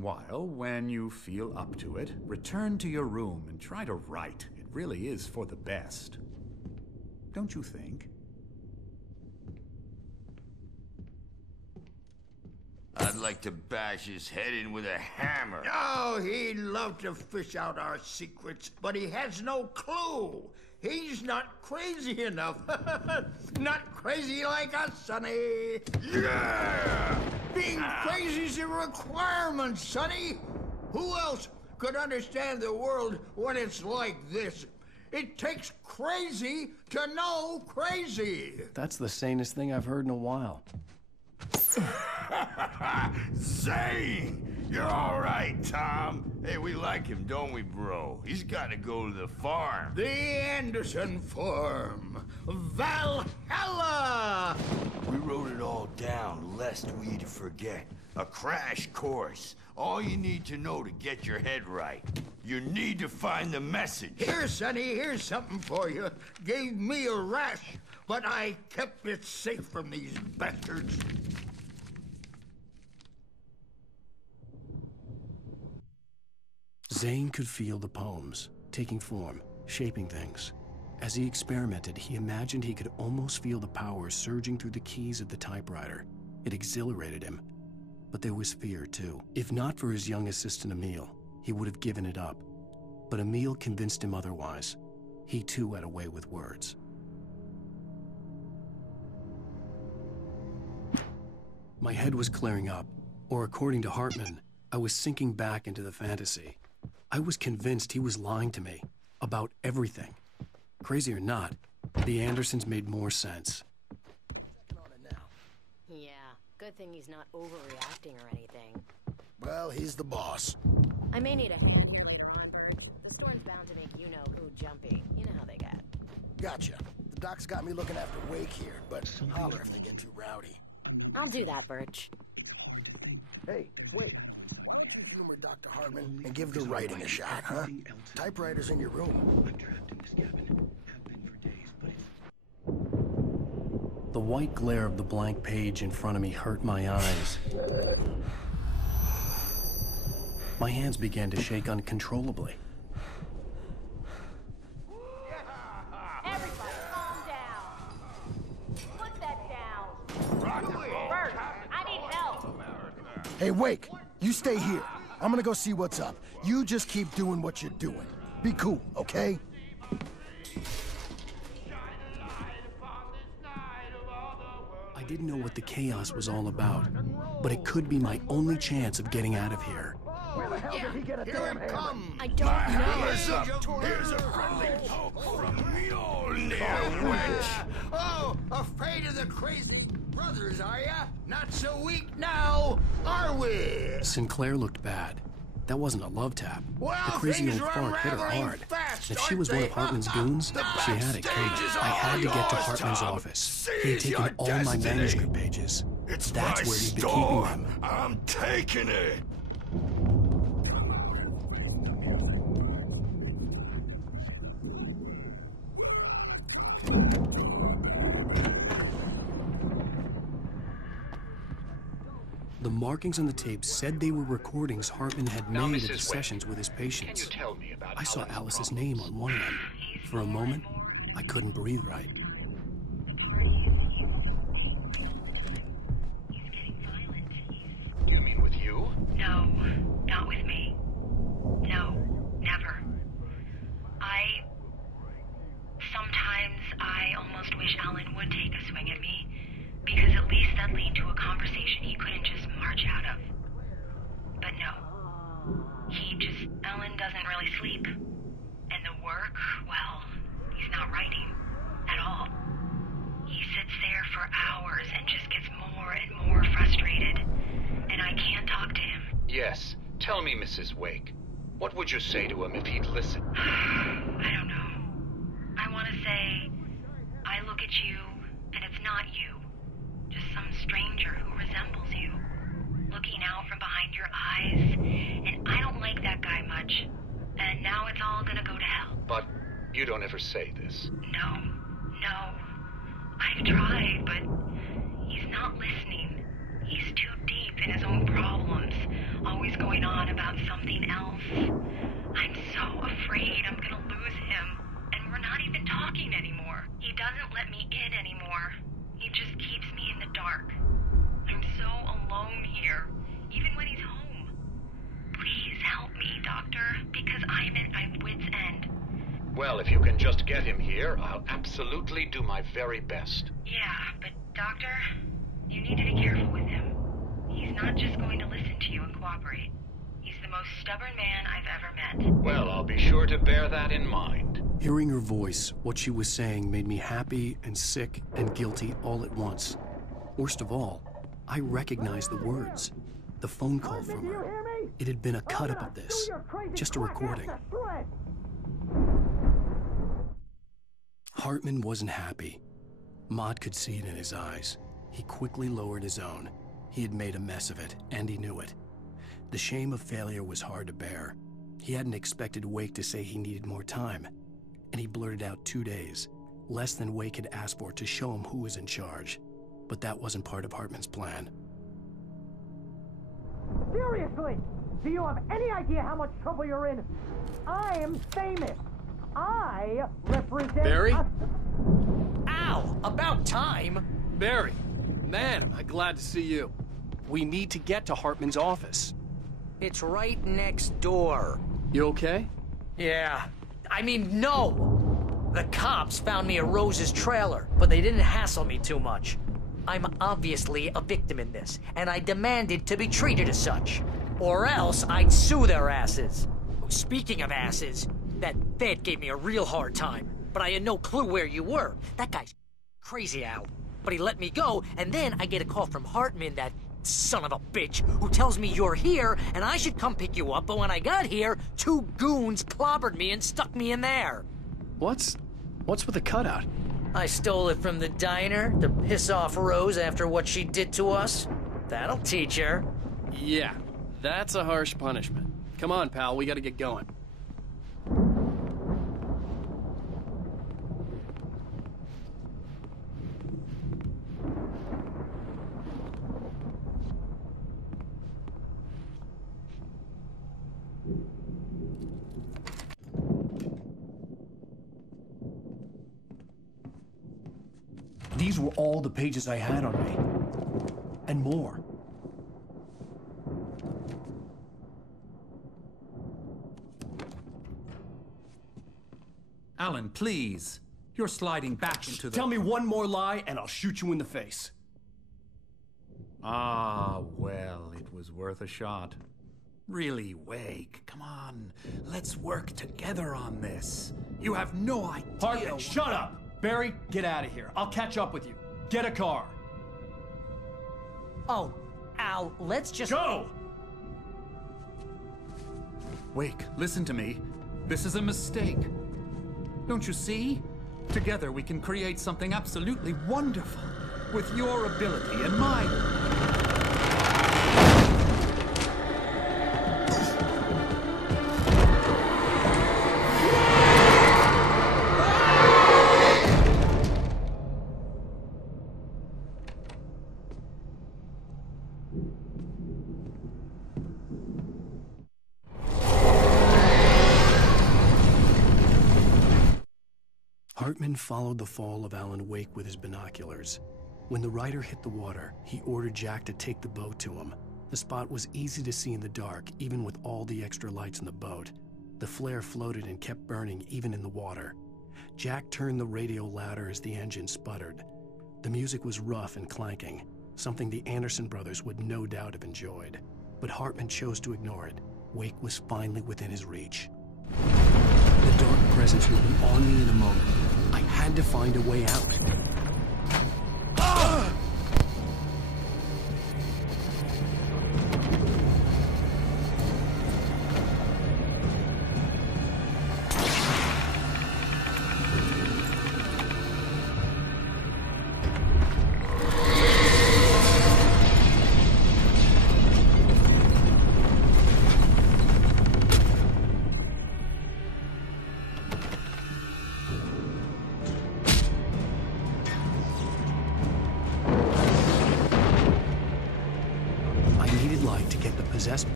While, when you feel up to it, return to your room and try to write. It really is for the best. Don't you think? I'd like to bash his head in with a hammer. Oh, he'd love to fish out our secrets, but he has no clue. He's not crazy enough. Not crazy like us, Sonny. Yeah! Being crazy's a requirement, Sonny. Who else could understand the world when it's like this? It takes crazy to know crazy. That's the sanest thing I've heard in a while. Zane! You're all right, Tom. Hey, we like him, don't we, bro? He's got to go to the farm. The Anderson Farm. Valhalla! We wrote it all down, lest we'd forget. A crash course. All you need to know to get your head right. You need to find the message. Here, Sonny, here's something for you. Gave me a rash, but I kept it safe from these bastards. Zane could feel the poems, taking form, shaping things. As he experimented, he imagined he could almost feel the power surging through the keys of the typewriter. It exhilarated him. But there was fear, too. If not for his young assistant, Emil, he would have given it up. But Emil convinced him otherwise. He, too, had a way with words. My head was clearing up, or according to Hartman, I was sinking back into the fantasy. I was convinced he was lying to me about everything. Crazy or not, the Andersons made more sense. Yeah, good thing he's not overreacting or anything. Well, he's the boss. I may need a The storm's bound to make you-know-who jumpy. You know how they get. Gotcha. The doc's got me looking after Wake here, but holler if they get too rowdy. I'll do that, Birch. Hey, Wake. Why don't you humor Dr. Hartman and give the writing a shot, huh? Typewriter's in your room. I'm trapped in this cabin. Have been for days, but The white glare of the blank page in front of me hurt my eyes. My hands began to shake uncontrollably. Everybody, calm down. Put that down. Birch, I need help. Hey, Wake, you stay here. I'm gonna go see what's up. You just keep doing what you're doing. Be cool, okay? I didn't know what the chaos was all about, but it could be my only chance of getting out of here. Where the hell did he get a Here damn it hammer? comes. I don't know. Hammer's up! Here's a friendly poke from Mjolnir, witch! Oh, afraid of the crazy brothers, are ya? Not so weak now, are we? Sinclair looked bad. That wasn't a love tap. Well, The crazy things old are fart hit her unraveling hard. fast, If she aren't was one they? of Hartman's goons, The she had it backstage coming. is I had to all get to yours, Hartman's Tom. office. He had Seize taken your all my destiny. manuscript pages. It's That's my where he'd been keeping storm. them. I'm taking it. The markings on the tape said they were recordings Hartman had Now, made Mrs. of the Wade, sessions with his Can patients. you tell me about I saw Alan's Alice's problems? name on one of them. For a moment, I couldn't breathe right. You mean with you? No, not with me. No, never. Sometimes I almost wish Alan would take a swing at me, because at least that'd lead to a conversation he couldn't just march out of. But no. Alan doesn't really sleep. And the work, well, he's not writing at all. He sits there for hours and just gets more and more frustrated. And I can't talk to him. Yes. Tell me, Mrs. Wake. What would you say to him if he'd listen? I don't know. I want to say, I look at you, and it's not you. Just some stranger who resembles you. Looking out from behind your eyes, and I don't like that guy much. And now it's all gonna go to hell. But you don't ever say this. No. I've tried, but he's not listening. He's too deep in his own problems, always always going on about something else. I'm so afraid I'm gonna lose him, and we're not even talking anymore. He doesn't let me in anymore. He just keeps me in the dark. I'm so alone here, even when he's home. Please help me, Doctor, because I'm at my wit's end. Well, if you can just get him here, I'll absolutely do my very best. Yeah, but Doctor, you need to be careful with him. He's not just going to listen to you and cooperate. He's the most stubborn man I've ever met. Well, I'll be sure to bear that in mind. Hearing her voice, what she was saying made me happy and sick and guilty all at once. Worst of all, I recognized the words. The phone call from her. It had been a cut-up of this. Just a recording. Hartman wasn't happy. Maud could see it in his eyes. He quickly lowered his own. He had made a mess of it, and he knew it. The shame of failure was hard to bear. He hadn't expected Wake to say he needed more time, and he blurted out 2 days, less than Wake had asked for to show him who was in charge. But that wasn't part of Hartman's plan. Seriously, do you have any idea how much trouble you're in? I am famous. I represent... Barry? Ow! About time! Barry, man, am I glad to see you. We need to get to Hartman's office. It's right next door. You okay? Yeah. I mean, no! The cops found me at Rose's trailer, but they didn't hassle me too much. I'm obviously a victim in this, and I demanded to be treated as such. Or else I'd sue their asses. Speaking of asses, that vet gave me a real hard time, but I had no clue where you were. That guy's crazy, Al. But he let me go, and then I get a call from Hartman, that son of a bitch, who tells me you're here, and I should come pick you up, but when I got here, 2 goons clobbered me and stuck me in there. What's with the cutout? I stole it from the diner to piss off Rose after what she did to us. That'll teach her. Yeah, that's a harsh punishment. Come on, pal, we gotta get going. These were all the pages I had on me. And more. Alan, please. You're sliding back into the... Tell me one more lie and I'll shoot you in the face. Ah, well, it was worth a shot. Really, Wake, come on. Let's work together on this. You have no idea... Hartman, shut up! Barry, get out of here. I'll catch up with you. Get a car. Oh, Al, let's just... Go! Wake, listen to me. This is a mistake. Don't you see? Together we can create something absolutely wonderful. With your ability and mine. Hartman followed the fall of Alan Wake with his binoculars. When the rider hit the water, he ordered Jack to take the boat to him. The spot was easy to see in the dark, even with all the extra lights in the boat. The flare floated and kept burning even in the water. Jack turned the radio louder as the engine sputtered. The music was rough and clanking, something the Anderson brothers would no doubt have enjoyed. But Hartman chose to ignore it. Wake was finally within his reach. The dark presence would be on me in a moment. I had to find a way out.